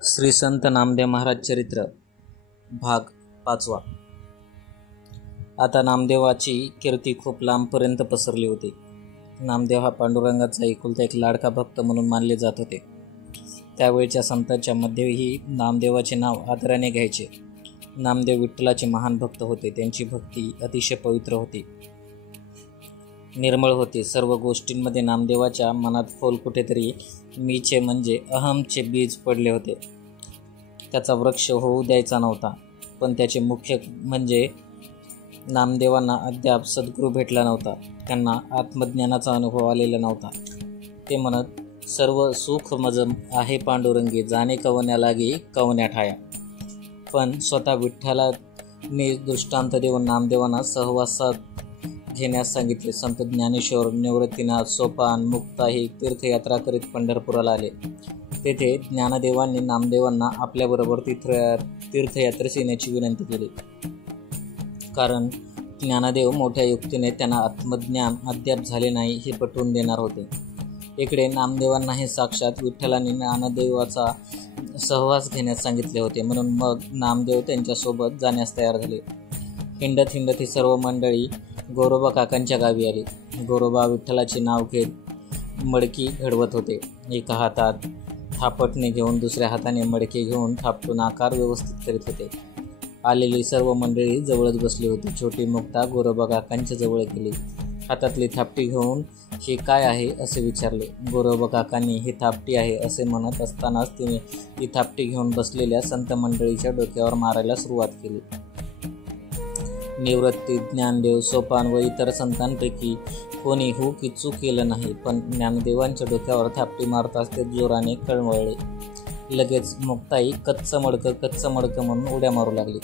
श्री संत नामदेव महाराज चरित्र भाग 5. आता नामदेवाची कीर्ती खूप लांबपर्यंत पसरली होती. नामदेव हा पांडुरंगाचा एकुलता एक लाडका भक्त म्हणून मानले जात होते. त्यावेळच्या संतांच्या मध्येही नामदेवाचे नाव आदराने घ्यायचे. नामदेव विठ्ठलाचे महान भक्त होते. त्यांची भक्ती अतिशय पवित्र होती, निर्मळ होते. सर्व गोष्टींमध्ये नामदेवाच्या मनात खोल कुठेतरी मीचे म्हणजे अहमचे बीज पडले होते. त्याचा वृक्ष होऊ द्यायचा नव्हता. पण त्याचे मुख्य म्हणजे नामदेवांना अद्याप सद्गुरू भेटला नव्हता. त्यांना आत्मज्ञानाचा अनुभव आलेला नव्हता. ते म्हणत, सर्व सुख मज आहे पांडुरंगी, जाणे कवन्या लागी कवन्या ठाया. पण स्वतः विठ्ठलाने दृष्टांत देऊन नामदेवांना सहवासात घेण्यास सांगितले. संत ज्ञानेश्वर निवृत्तीनाथ, सोपान, मुक्ता ही तीर्थयात्रा करीत पंढरपुराला आले. तेथे ज्ञानदेवांनी नामदेवांना आपल्याबरोबर तीर्थयात्रेस येण्याची विनंती केली. कारण ज्ञानदेव मोठ्या युक्तीने त्यांना आत्मज्ञान अद्याप झाले नाही हे पटवून देणार होते. इकडे नामदेवांना हे साक्षात विठ्ठलाने ज्ञानदेवाचा सहवास घेण्यास सांगितले होते. म्हणून मग नामदेव त्यांच्यासोबत जाण्यास तयार झाले. हिंडत हिंडत ही सर्व मंडळी गोरोबा काकांच्या गावी आली. गोरोबा विठ्ठलाचे नाव घेत मडकी घडवत होते. एका हातात थापटणे घेऊन दुसऱ्या हाताने मडके घेऊन थापटून आकार व्यवस्थित करीत होते. आलेली सर्व मंडळी जवळच बसली होती. छोटी मुक्ता गोरोबा काकांच्या जवळ गेली. हातातली थापटी घेऊन हे काय आहे असे विचारले. गोरोबा काकांनी ही थापटी आहे असे म्हणत असतानाच तिने ती थापटी घेऊन बसलेल्या संत मंडळीच्या डोक्यावर मारायला सुरुवात केली. निवृत्ती, ज्ञानदेव, सोपान व इतर संतांपैकी कोणी हू की चूक केलं नाही. पण ज्ञानदेवांच्या डोक्यावर थापटी मारताच ते जोराने कळवळले. लगेच मुक्ताई कच्चं मडकं म्हणून उड्या मारू लागली.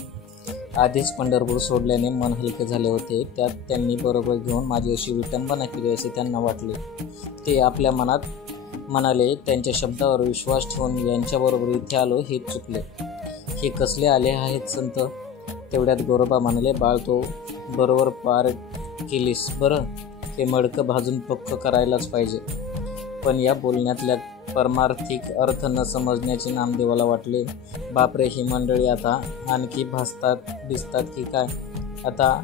आधीच पंढरपूर सोडल्याने मन हलके झाले होते. त्यात त्यांनी बरोबर घेऊन माझी अशी विटंबना केली असे त्यांना वाटले. ते आपल्या मनात म्हणाले, त्यांच्या शब्दावर विश्वास ठेवून यांच्याबरोबर इथे आलो हे चुकले. हे कसले आले आहेत संत? तेवढ्यात गोरोबा म्हणाले, बाळ तो बरोबर पार केलीस बरं. हे मडकं भाजून पक्क करायलाच पाहिजे. पण या बोलण्यातल्या परमार्थिक अर्थ न समजण्याचे नामदेवाला वाटले. बापरे, ही मंडळी आता आणखी भिजतात की काय? आता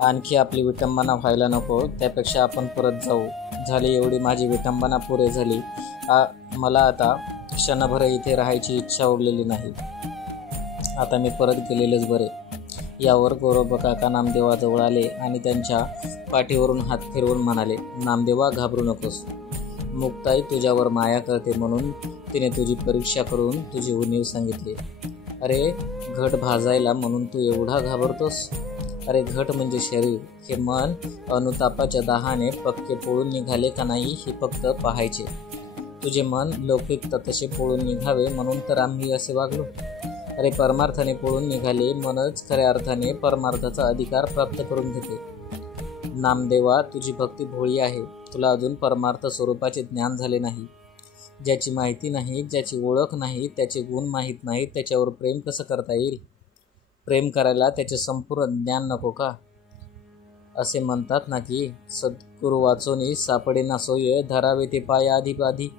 आणखी आपली विटंबना व्हायला नको. त्यापेक्षा आपण परत जाऊ. झाली एवढी माझी विटंबना पुरे झाली. मला आता क्षणभर इथे राहायची इच्छा उरलेली नाही. आता मी परत गेलेलेच बरे. यावर गोरोबा काका नामदेवाजवळ आले आणि त्यांच्या पाठीवरून हात फिरवून म्हणाले, नामदेवा, घाबरू नकोस. मुक्ताई तुझ्यावर माया करते म्हणून तिने तुझी परीक्षा करून तुझी उणीव सांगितली. अरे, घट भाजायला म्हणून तू एवढा घाबरतोस? अरे, घट म्हणजे शरीर. हे मन अनुतापाच्या दाहाने पक्के पोळून निघाले का नाही हे फक्त पाहायचे. तुझे मन लौकिकता तसे पोळून निघावे म्हणून तर आम्ही असे वागलो. अरे, परमार्थाने पळून निघाले मनच खऱ्या अर्थाने परमार्थाचा अधिकार प्राप्त करून घेते. नामदेवा, तुझी भक्ती भोळी आहे. तुला अजून परमार्थ स्वरूपाचे ज्ञान झाले नाही. ज्याची माहिती नाही, ज्याची ओळख नाही, त्याचे गुण माहीत नाहीत, त्याच्यावर प्रेम कसं करता येईल? प्रेम करायला त्याचे संपूर्ण ज्ञान नको का? असे म्हणतात ना की सद्गुरू वाचोनी सापडे ना सोय, धरावे ते पाय आधी.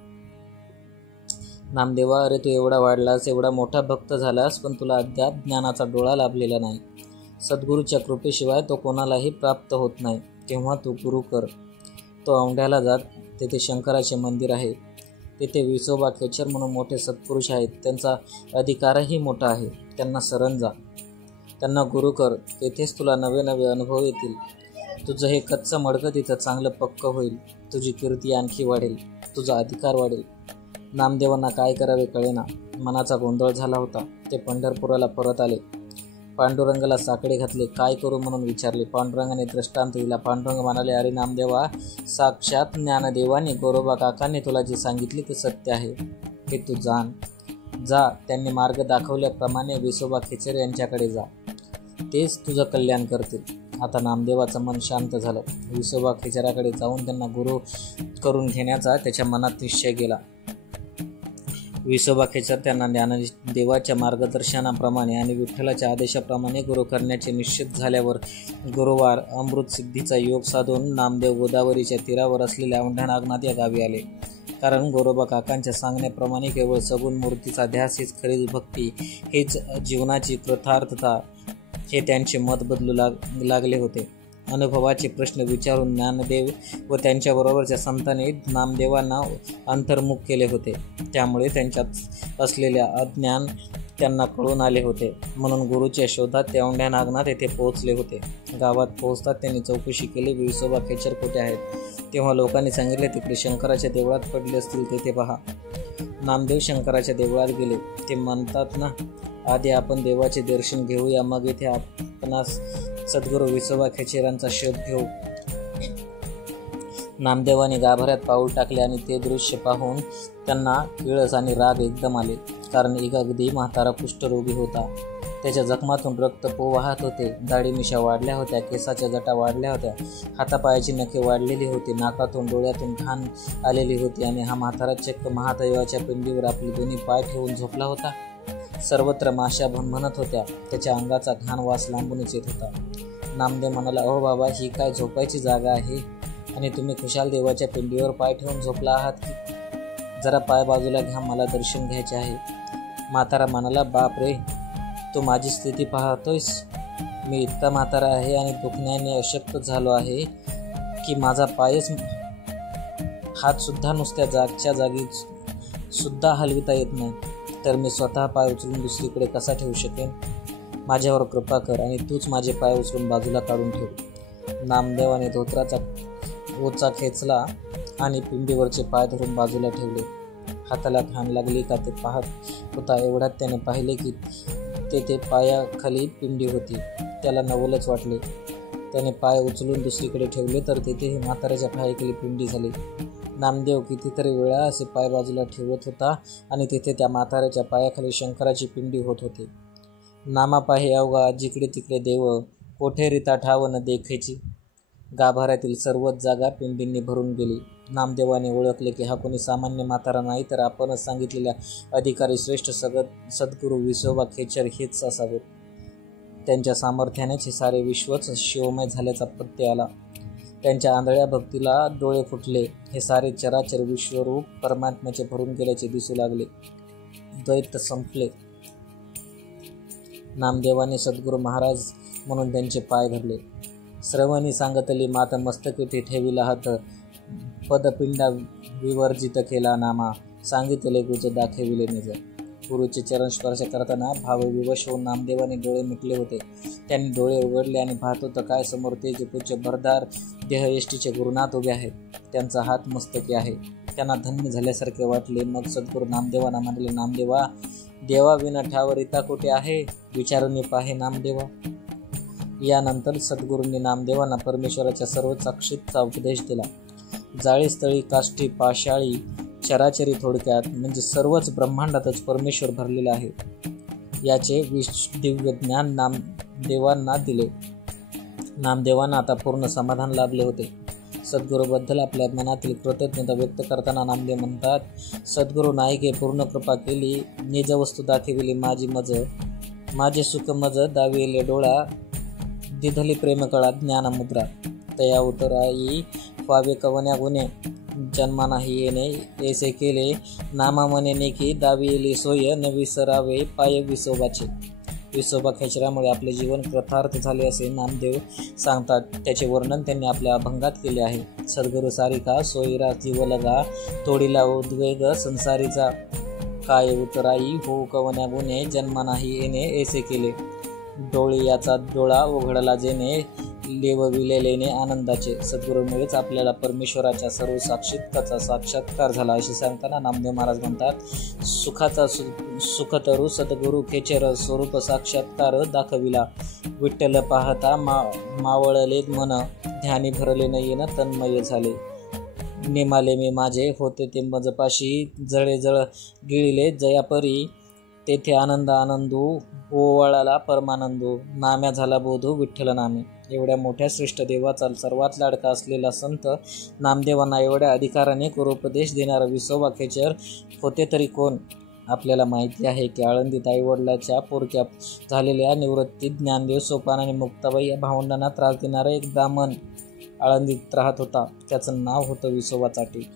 नामदेवा, अरे तू एवढा वाढलास, एवढा मोठा भक्त झालास, पण तुला अद्याप ज्ञानाचा डोळा लाभलेला नाही. सद्गुरूच्या कृपेशिवाय तो कोणालाही प्राप्त होत नाही. तेव्हा तू गुरु कर. तो औंढ्याला जात. तेथे शंकराचे मंदिर आहे. तेथे विसोबा खेचर म्हणून मोठे सत्पुरुष आहेत. त्यांचा अधिकारही मोठा आहे. त्यांना शरण जा. त्यांना गुरु कर. तेथेच तुला नवे नवे अनुभव येतील. तुझं हे कच्चं मडकं तिथं चांगलं पक्क होईल. तुझी कीर्ती आणखी वाढेल. तुझा अधिकार वाढेल. नामदेवांना काय करावे कळेना. मनाचा गोंधळ झाला होता. ते पंढरपुराला परत आले. पांडुरंगाला साकडे घातले. काय करू म्हणून विचारले. पांडुरंगाने दृष्टांत दिला. पांडुरंग म्हणाले, अरे नामदेवा, साक्षात ज्ञानदेवाने गोरोबा काकांनी तुला जे सांगितले ते सत्य आहे. हे तू जाण. जा. त्यांनी मार्ग दाखवल्याप्रमाणे विसोबा खेचर यांच्याकडे जा. तेच तुझं कल्याण करतील. आता नामदेवाचं मन शांत झालं. विसोबा खेचराकडे जाऊन त्यांना गुरु करून घेण्याचा त्याच्या मनात निश्चय केला. विसोबा खेचर त्यांना ज्ञानदेवाच्या मार्गदर्शनाप्रमाणे आणि विठ्ठलाच्या आदेशाप्रमाणे गुरु करण्याचे निश्चित झाल्यावर गुरुवार अमृत सिद्धीचा योग साधून नामदेव गोदावरीच्या तीरावर असलेल्या औंढा नागनाथ या गावी आले. कारण गोरोबा काकांच्या सांगण्याप्रमाणे केवळ सगुण मूर्तीचा ध्यास हीच खरी भक्ती, हीच जीवनाची कृतार्थता, हे त्यांचे मत बदलू लागले होते. अनुभवाचे प्रश्न विचारून ज्ञानदेव व त्यांच्याबरोबरच्या संतांनी नामदेवांना अंतर्मुख केले होते. त्यामुळे त्यांच्यात असलेल्या अज्ञान त्यांना कळून आले होते. म्हणून गुरुच्या शोधात ते औंढ्या नागनाथ येथे पोहोचले होते. गावात पोहोचतात त्यांनी चौकशी केली, विसोबा खेचर कुठे आहेत? तेव्हा लोकांनी सांगितले, तिकडे शंकराच्या देवळात पडले असतील, तेथे पहा. नामदेव शंकराच्या देवळात गेले. ते म्हणतात ना, आधी आपण देवाचे दर्शन घेऊया, मग इथे आपणास सद्गुरू विसोबा खेचरांचा शोध घेऊ. नामदेवाने गाभाऱ्यात पाऊल टाकले आणि ते दृश्य पाहून त्यांना किळस आणि राग एकदम आले. कारण एक अगदी म्हातारा कुष्ठरोगी होता. त्याच्या जखमातून रक्त वाहत होते. दाढी मिशा वाढल्या होत्या, केसाच्या जटा वाढल्या होत्या, हातापायाची नखे वाढलेली होती, नाकातून डोळ्यातून घाण आलेली होती आणि हा म्हातारा चक्क महादेवाच्या पिंडीवर आपले दोन्ही पाय ठेवून झोपला होता. सर्वत्र माशा म्हणत होत्या. त्याच्या अंगाचा घाण वास लांबूनच येत होता. नामदेव म्हणाला, अहो बाबा, ही काय झोपायची जागा आहे आणि तुम्ही खुशाल देवाच्या पिंडीवर पाय ठेवून झोपला आहात की? जरा पाय बाजूला घ्या, मला दर्शन घ्यायचे आहे. म्हातारा म्हणाला, बाप रे, तू माझी स्थिती पाहतोयस? मी इतका म्हातारा आहे आणि दुखण्याने अशक्त झालो आहे की माझा पायच, हात सुद्धा नुसत्या जागच्या जागी सुद्धा हलविता येत नाही. तर मी स्वतः पाय उचलून दुसरीकडे कसा ठेवू शकेन? माझ्यावर कृपा कर आणि तूच माझे पाय उचलून बाजूला काढून ठेव. नामदेवाने धोत्राचा ओचा खेचला आणि पिंडीवरचे पाय धरून बाजूला ठेवले. हाताला घाण लागली का ते पाहत होता. एवढ्यात त्याने पाहिले की तेथे पायाखाली पिंडी होती. त्याला नवलच वाटले. त्याने पाय उचलून दुसरीकडे ठेवले तर तेथेही म्हाताऱ्याच्या पायाखाली पिंडी झाली. नामदेव कितीतरी वेळा असे पाय बाजूला ठेवत होता आणि तिथे त्या म्हाताऱ्याच्या पायाखाली शंकराची पिंडी होत होती. नामा पाहे अवघा जिकडे तिकडे देव, कोठे रीता ठाव न देखेची. गाभाऱ्यातील सर्वच जागा पिंडींनी भरून गेली. नामदेवाने ओळखले की हा कोणी सामान्य म्हातारा नाही, तर आपणच सांगितलेल्या अधिकारी श्रेष्ठ सद्गुरू विसोबा खेचर हेच असावेत. त्यांच्या सामर्थ्यानेच हे सारे विश्वच शिवमय झाल्याचा प्रत्यय आला. त्यांच्या आंधळ्या भक्तीला डोळे फुटले. हे सारे चराचर विश्वरूप परमात्म्याचे भरून गेल्याचे दिसू लागले. दैत्य संपले. नामदेवाने सद्गुरू महाराज म्हणून त्यांचे पाय धरले. श्रवणी सांगतली मात मस्तकी ठेविला हात, पदपिंडा विवर्जित केला नामा, सांगितले गुज दाखविले निज. गुरुचे चरण स्पर्श करताना भावविवश होऊन नामदेवाने डोळे मिटले होते. त्यांनी डोळे उघडले आणि पाहत होतं काय समोर तेजपूज्य भरदार देहयष्टीचे गुरुनाथ उभे आहेत. त्यांचा हात मस्तकी आहे. त्यांना धन्य झाल्यासारखे वाटले. मग सद्गुरू नामदेवांना म्हणाले, नामदेवा, देवा विना ठाव रीता कुठे आहे? विचारून पाहे नामदेवा. यानंतर सद्गुरूंनी नामदेवांना परमेश्वराच्या सर्व साक्षीचा उपदेश दिला. जाळीस्थळी, काष्टी, पाशाळी, चराचरी, थोडक्यात म्हणजे सर्वच ब्रह्मांडातच परमेश्वर भरलेला आहे, याचे दिव्य ज्ञान नामदेवांना दिले. नामदेवांना आता पूर्ण समाधान लाभले होते. सद्गुरूबद्दल आपल्या मनातील कृतज्ञता व्यक्त करताना नामदेव म्हणतात, सद्गुरू नायके पूर्ण कृपा केली, निज वस्तू दाखविली माझी मज, माझे सुख मज दाविले डोळा, दिधली प्रेमकळा ज्ञानमुद्रा, तया उतराई व्हावे कवन्या गुणे, जन्मा नाही येणे ऐसे केले, नामा म्हणे की दाविली सोय, न विसरावे पाय विसोबाचे. विसोबा खेचरामुळे आपले जीवन कृतार्थ झाले असे नामदेव सांगतात. त्याचे वर्णन त्यांनी आपल्या अभंगात केले आहे. सद्गुरू सारिका सोयरा जीवलगा, तोडीला उद्वेग संसारीचा, काय उतराई हो कवन्या गुणे, जन्मा नाही येणे ऐसे केले, डोळी याचा डोळा उघडला जेणे, लेवविलेलेने आनंदाचे. सद्गुरूमुळेच आपल्याला परमेश्वराच्या सर्व साक्षीत्वाचा साक्षात्कार झाला असे सांगताना नामदेव महाराज म्हणतात, सुखाचा सुखतरू सद्गुरू खेचर स्वरूप साक्षात्कार दाखविला, विठ्ठल पाहता मावळले मन, ध्यानी भरले नयन तन्मय झाले, नेमाले मी माझे होते ते मजपाशी, जळे जळ गिळिले जयापरी, तेथे आनंद आनंदू ओवाळाला परमानंदू, नाम्या झाला बोधू विठ्ठल नामे. एवढ्या मोठ्या श्रेष्ठ देवाचा सर्वात लाडका असलेला संत नामदेवांना एवढ्या अधिकाराने गुरुपदेश देणारा विसोबा खेचर होते तरी कोण? आपल्याला माहिती आहे की आळंदीत आईवडिलाच्या पोरक्या झालेल्या निवृत्तीत ज्ञानदेव, सोपान आणि मुक्ताबाई या भावंडांना त्रास देणारा एक ब्राह्मण आळंदीत राहत होता. त्याचं नाव होतं विसोबा चाटी.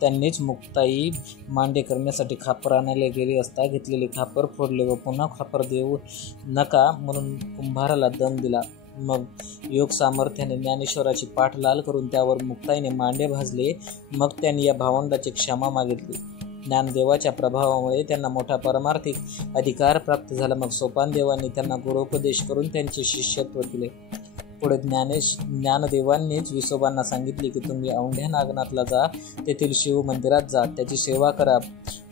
त्यांनीच मुक्ताई मांडे करण्यासाठी खापर आणायला गेली असता घेतलेले खापर फोडले व पुन्हा खापर देऊ नका म्हणून कुंभाराला दम दिला. मग योग सामर्थ्याने ज्ञानेश्वराची पाठ लाल करून त्यावर मुक्ताईने मांडे भाजले. मग त्यांनी या भावंडाची क्षमा मागितली. ज्ञानदेवाच्या प्रभावामुळे त्यांना मोठा परमार्थिक अधिकार प्राप्त झाला. मग सोपानदेवांनी त्यांना गुरोपदेश करून त्यांचे शिष्यत्व केले. पुढे ज्ञानदेवांनीच विसोबांना सांगितले की तुम्ही औंढ्या नागनाथला जा, तेथील शिव मंदिरात जा, त्याची सेवा करा,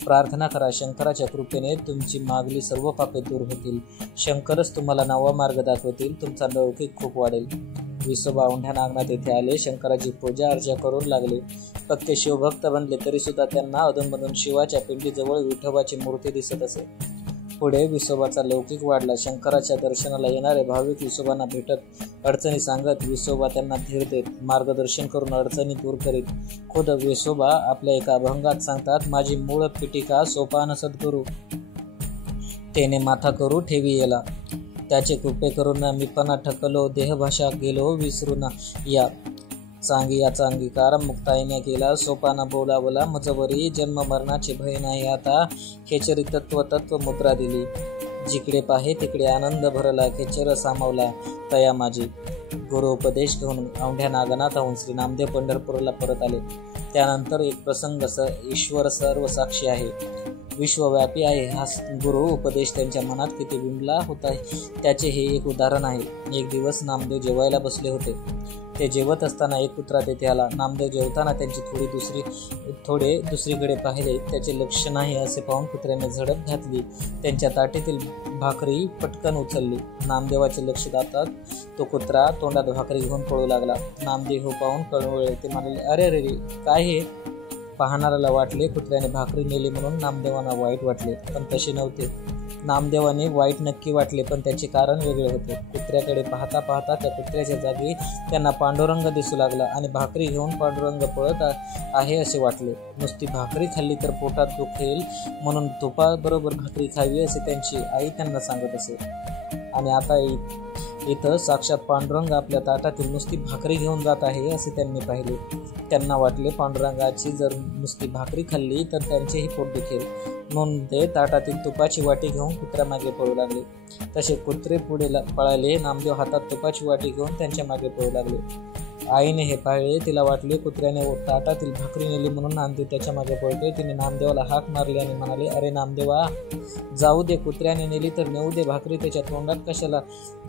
प्रार्थना करा. शंकराच्या कृपेने तुमची मागली सर्व पापे दूर होतील. शंकरच तुम्हाला नवा मार्ग दाखवतील. तुमचा लौकिक खूप वाढेल. विसोबा औंढ्या नागनाथ येथे आले. शंकराची पूजा अर्चा करू लागले. पक्के शिवभक्त बनले तरी सुद्धा त्यांना अधूनमधून शिवाच्या पिंडीजवळ विठोबाची मूर्ती दिसत असे. पुढे विसोबाचा लौकिक वाढला. शंकराच्या दर्शनाला येणारे भाविक विसोबांना भेटत अडचणी सांगत विसोबा त्यांना धीर देत, मार्गदर्शन करून अडचणी दूर करीत. खुद विसोबा आपल्या एका अभंगात सांगतात, माझी मूळ पिटिका सोपान सद्गुरू, तेने माथा करू ठेवी येला. त्याचे कृपे करून मी पणा ठकलो, देहभाषा गेलो विसरून या. चांगियाचा अंगीकार मुक्ताईने केला. सोपाना बोलावला मजवरी, जन्म मरणाचे भय नाही आता. खेचरी तत्व मुद्रा दिली. जिकडे पाहे तिकडे आनंद भरला. खेचर सामावला तया माझी. गुरु उपदेश घेऊन औंढ्या नागनाथहून श्री नामदेव पंढरपूरला परत आले. त्यानंतर एक प्रसंग ईश्वर सर्व साक्षी आहे, विश्वव्यापी आहे. हा गुरु उपदेश त्यांच्या मनात किती बिंबला होता त्याचे हे एक उदाहरण आहे. एक दिवस नामदेव जेवायला बसले होते. ते जेवत असताना एक कुत्रा तेथे आला. नामदेव जेवताना त्यांची थोडे दुसरीकडे पाहिले. त्याचे लक्ष नाही असे पाहून कुत्र्याने झडप घातली. त्यांच्या ताटेतील भाकरी पटकन उचलली. नामदेवाचे लक्ष जातात तो कुत्रा तोंडात भाकरी घेऊन पळू लागला. नामदेव हो पाहून कळवळे. ते म्हणाले, अरे रे काय हे? पाहणाऱ्याला वाटले कुत्र्याने भाकरी नेली म्हणून नामदेवांना वाईट वाटले, पण तसे नव्हते. नामदेवाने वाईट नक्की वाटले, पण त्याचे कारण वेगळे होते. कुत्र्याकडे पाहता पाहता त्या कुत्र्याच्या जागी त्यांना पांडुरंग दिसू लागला आणि भाकरी घेऊन पांडुरंग पळत आहे असे वाटले. नुसती भाकरी खाल्ली तर पोटात दुखेल म्हणून तुपाबरोबर भाकरी खावी असे त्यांची आई त्यांना सांगत असे. आणि आता इथं साक्षात पांडुरंग आपल्या ताटातील नुसती भाकरी घेऊन जात आहे असे त्यांनी पाहिले. त्यांना वाटले पांडुरंगाची जर नुसती भाकरी खाल्ली तर त्यांचेही पोट दुखेल, म्हणून ते ताटातील तुपाची वाटी घेऊन कुत्र्यामागे पळू लागले. तसे कुत्रे पुढे पळाले. नामदेव हातात तुपाची वाटी घेऊन त्यांच्या मागे पळू लागले. आईने हे पाहिले. तिला वाटले कुत्र्याने ताटातील भाकरी नेली म्हणून नामदेव त्याच्या मागे पळतोय. तिने नामदेवाला हाक मारली आणि म्हणाले, अरे नामदेवा, जाऊ दे, कुत्र्याने नेली तर नेऊ दे. भाकरी त्याच्या तोंडात कशाला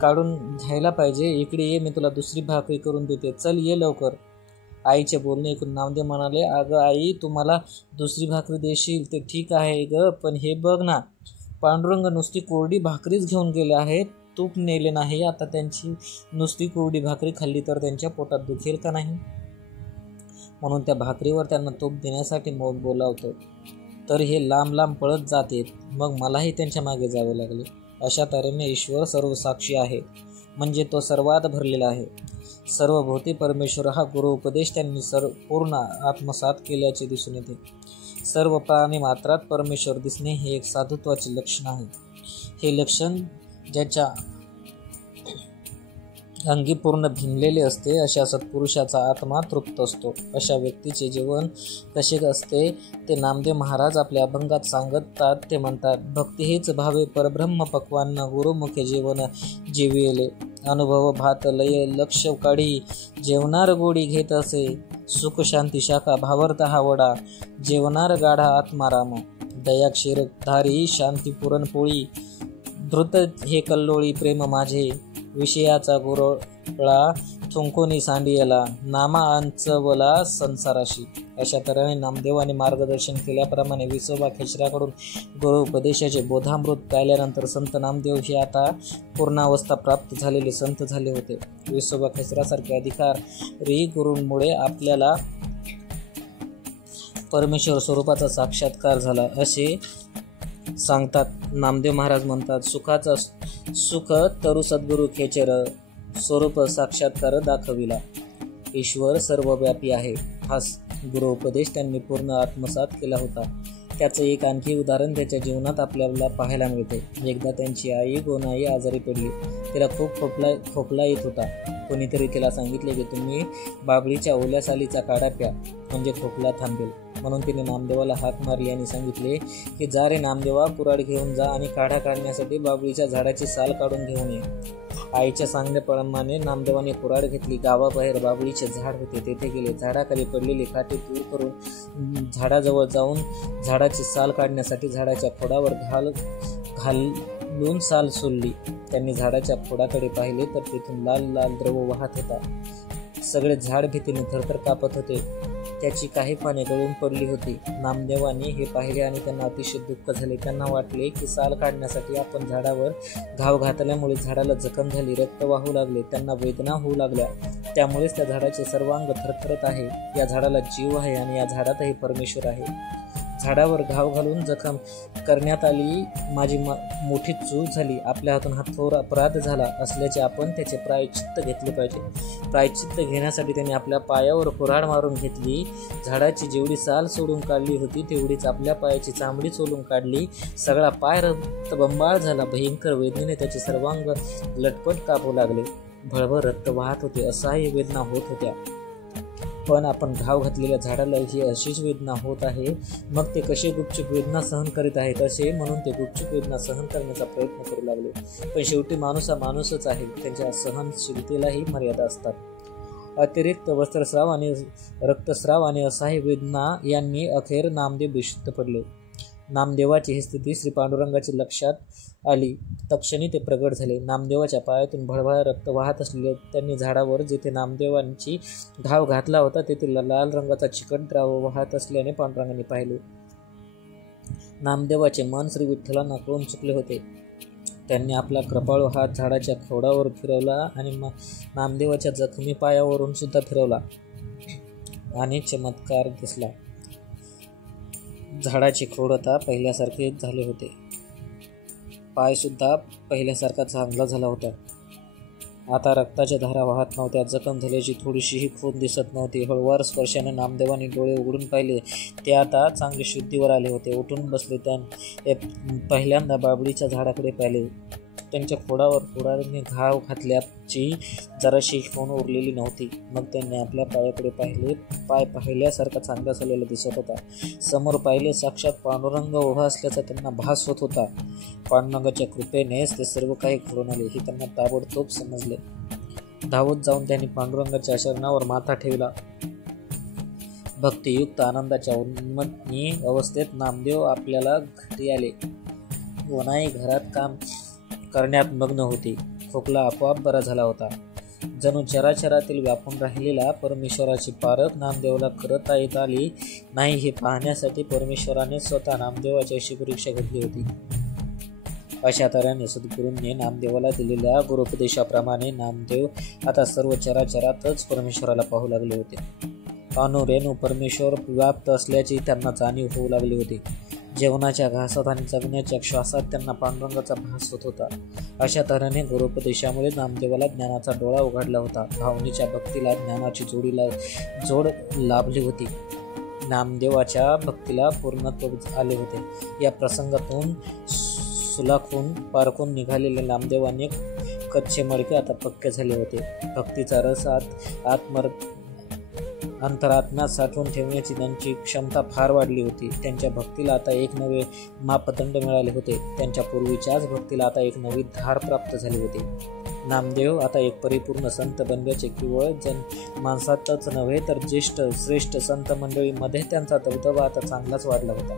काढून घ्यायला पाहिजे? इकडे ये, मी तुला दुसरी भाकरी करून देते, चल ये लवकर. आईचे बोलणे ऐकून नामदेव म्हणाले, अगं आई, तू मला दुसरी भाकरी देशील ते ठीक आहे ग, पण हे बघ ना, पांडुरंग नुसती कोरडी भाकरीच घेऊन गेले आहेत, तूप नेले नाही. आता त्यांची नुसती कोरडी भाकरी खाल्ली तर त्यांच्या पोटात दुखेल का नाही? म्हणून त्या भाकरीवर त्यांना तूप देण्यासाठी मग बोलावतो. तर हे लांब लांब पळत जाते. मग मलाही त्यांच्या मागे जावे लागले. अशा तऱ्हेने ईश्वर सर्व साक्षी आहे, म्हणजे तो सर्वात भरलेला आहे. सर्वभूती परमेश्वर हा गुरु उपदेश त्यांनी पूर्ण आत्मसात केल्याचे दिसून येते. सर्व प्राणी मात्रात परमेश्वर दिसणे हे एक साधुत्वाचे लक्षण आहे. हे लक्षण ज्याच्या अंगी पूर्ण भिनलेले असते अशा सत्पुरुषाचा आत्मा तृप्त असतो. अशा व्यक्तीचे जीवन कसे असते ते नामदेव महाराज आपल्या अभंगात सांगतात. ते म्हणतात, भक्ती हेच भावे परब्रह्म पक्वान्न, गुरुमुखे जीवन जीविले. अनुभव भात लय लक्ष काढी, जेवणार गोडी घेत असे. सुख शांती शाखा भावर्त हा वडा, जेवणार गाढा आत्माराम. दया क्षीर धारी शांती पुरणपोळी, धृत हे कल्लोळी प्रेम माझे. विषयाचा गुरळा थुंकोनी सांडियला, नामा अंचवला संसाराशी. अशा तऱ्हेने नामदेवाने मार्गदर्शन केल्याप्रमाणे विसोबा खेचराकडून गुरु उपदेशाचे बोधामृत प्यायल्यानंतर संत नामदेव हे आता पूर्णावस्था प्राप्त झालेले संत झाले होते. विसोबा खेचरासारखे अधिकारी गुरूंमुळे आपल्याला परमेश्वर स्वरूपाचा साक्षात्कार झाला असे सांगतात. नामदेव महाराज म्हणतात, सुखाचा सुख तरु सद्गुरु खेचर, स्वरूप साक्षात्कार दाखविला. ईश्वर सर्वव्यापी आहे हा गुरु उपदेश त्यांनी पूर्ण आत्मसात केला होता. त्याचं एक आणखी उदाहरण त्याच्या जीवनात आपल्याला पाहायला मिळते. एकदा त्यांची आई गोनाई आजारी पडली. तिला खूप खोकला येत होता. कोणीतरी तिला सांगितले की तुम्ही बाबळीच्या ओल्या सालीचा काढा प्या, म्हणजे खोकला थांबेल. म्हणून तिने नामदेवाला हाक मारली आणि सांगितले की जा रे नामदेवा, कुऱ्हाड घेऊन जा आणि काढा काढण्यासाठी बाबळीच्या झाडाची साल काढून घेऊन ये. आईच्या सांगण्याप्रमाणे नामदेवाने कुऱ्हाड घेतली. गावाबाहेर बाबळीचे झाड होते, तेथे गेले. झाडाखाली पडलेली काठी दूर करून झाडाजवळ जाऊन झाडाची साल काढण्यासाठी झाडाच्या खोडावर घालून साल सोलली. त्यांनी झाडाच्या खोडाकडे पाहिले तर तेथून लाल लाल द्रव वाहत होता. सगळे झाड भीतीने थरथर कापत होते. त्याची काही पाने गळून पडली होती. नामदेवाने हे पाहिले आणि त्यांना अतिशय दुःख झाले. त्यांना वाटले की साल काढण्यासाठी आपण झाडावर घाव घातल्यामुळे झाडाला जखम झाली, रक्त वाहू लागले, त्यांना वेदना होऊ लागल्या. त्यामुळेच त्या झाडाचे सर्वांग थरथरत आहे. या झाडाला जीव आहे आणि या झाडातही परमेश्वर आहे. झाडावर घाव घालून जखम करण्यात आली. माझी मोठी चूक झाली. आपल्या हातून हा थोर अपराध झाला असल्याचे आपण त्याचे प्रायश्चित्त घेतले पाहिजे. प्रायश्चित्त घेण्यासाठी त्याने आपल्या पायावर कुऱ्हाड मारून घेतली. झाडाची जेवढी साल सोडून काढली होती तेवढीच आपल्या पायाची चामडी सोलून काढली. सगळा पाय रक्तबंबाळ झाला. भयंकर वेदनेने त्याचे सर्वांग लटपट कापू लागले. भळभळ रक्त वाहत होते. असह्य वेदना होत होत्या. पण आपण घाव घातलेल्या झाडाला ही अशीच वेदना होत आहे, मग ते कसे गुपचूप वेदना सहन करीत आहेत असे म्हणून ते गुपचूप वेदना सहन करण्याचा प्रयत्न करू लागले. पण शेवटी माणूस हा माणूसच आहे. त्यांच्या सहनशीलतेलाही मर्यादा असतात. अतिरिक्त वस्त्रस्राव आणि रक्तस्राव आणि असह्य वेदना यांनी अखेर नामदेव बेशुद्ध पडले. नामदेवाची ही स्थिती श्री पांडुरंगाची लक्षात आली. तत्क्षणी ते प्रगट झाले. नामदेवाच्या पायातून भळभळ रक्त वाहत असलेले त्यांनी झाडावर जिथे नामदेवांची घाव घातला होता तेथे लाल रंगाचा चिकट द्राव वाहत असल्याने पांडुरंगाने पाहिले. नामदेवाचे मन श्री विठ्ठलांना कळून चुकले होते. त्यांनी आपला कृपाळू हात झाडाच्या खोडावर फिरवला आणि नामदेवाच्या जखमी पायावरून सुद्धा फिरवला आणि चमत्कार दिसला. झाडाचे खोड आता पहिल्यासारखे झाले होते. पाय सुद्धा पहिल्यासारखा चांगला झाला होता. आता रक्ताच्या धारा वाहत नव्हत्या. जखम झाल्याची थोडीशीही खून दिसत नव्हती. हळूवार स्पर्शाने नामदेवाने डोळे उघडून पाहिले. ते आता चांगले शुद्धीवर आले होते. उठून बसले. ते पहिल्यांदा बाबळीच्या झाडाकडे पाहिले. त्यांच्या खोडावर कुऱ्हाडीने घाव घातल्याची जराशी खून उरलेली नव्हती. मग त्यांनी आपल्या पायाकडे पाहिले. पाय पाहिल्यासारखा चांगला झालेला दिसत होता. समोर पाहिले साक्षात पांडुरंग उभा असल्याचा त्यांना भास होत होता. पांडुरंगाच्या कृपेनेच ते सर्व काही घडून आले हे त्यांना ताबडतोब समजले. धावत जाऊन त्यांनी पांडुरंगाच्या चरणावर माथा ठेवला. भक्तियुक्त आनंदाच्या उन्मत्नी अवस्थेत नामदेव आपल्याला घरी आले. वनाई घरात काम करण्यात मग्न होती. खोकला आपोआप बरा झाला होता. जणू चराचरातील व्यापून राहिलेला परमेश्वराची पारख नामदेवाला करता येत आली नाही हे पाहण्यासाठी परमेश्वराने स्वतः नामदेवाची अशी परीक्षा घेतली होती. अशा तऱ्हेने सद्गुरूंनी नामदेवाला दिलेल्या गुरुपदेशाप्रमाणे नामदेव आता सर्व चराचरातच परमेश्वराला पाहू लागले होते. अणुरेणू परमेश्वर व्याप्त असल्याची त्यांना जाणीव होऊ लागली होती. जेवणाच्या घासात आणि जगण्याच्या श्वासात त्यांना पांडुरंगाचा भास होत होता. अशा तऱ्हेने गुरुपदेशामुळे नामदेवाला ज्ञानाचा डोळा उघडला होता. भावनेच्या भक्तीला ज्ञानाची जोड लाभली होती. नामदेवाच्या भक्तीला पूर्णत्व आले होते. या प्रसंगातून सुलाखून पारखून निघालेल्या नामदेवाने कच्चे मडके आता पक्के झाले होते. भक्तीचा रस अंतरात्म्यात साठवून ठेवण्याची त्यांची क्षमता फार वाढली होती. त्यांच्या भक्तीला आता एक नवे मापदंड मिळाले होते. त्यांच्या पूर्वीच्याच भक्तीला आता एक नवी धार प्राप्त झाली होती. नामदेव आता एक परिपूर्ण संत बनल्याचे केवळ माणसातच नव्हे तर श्रेष्ठ संत मंडळीमध्ये त्यांचा दबदबा आता चांगलाच वाढला होता.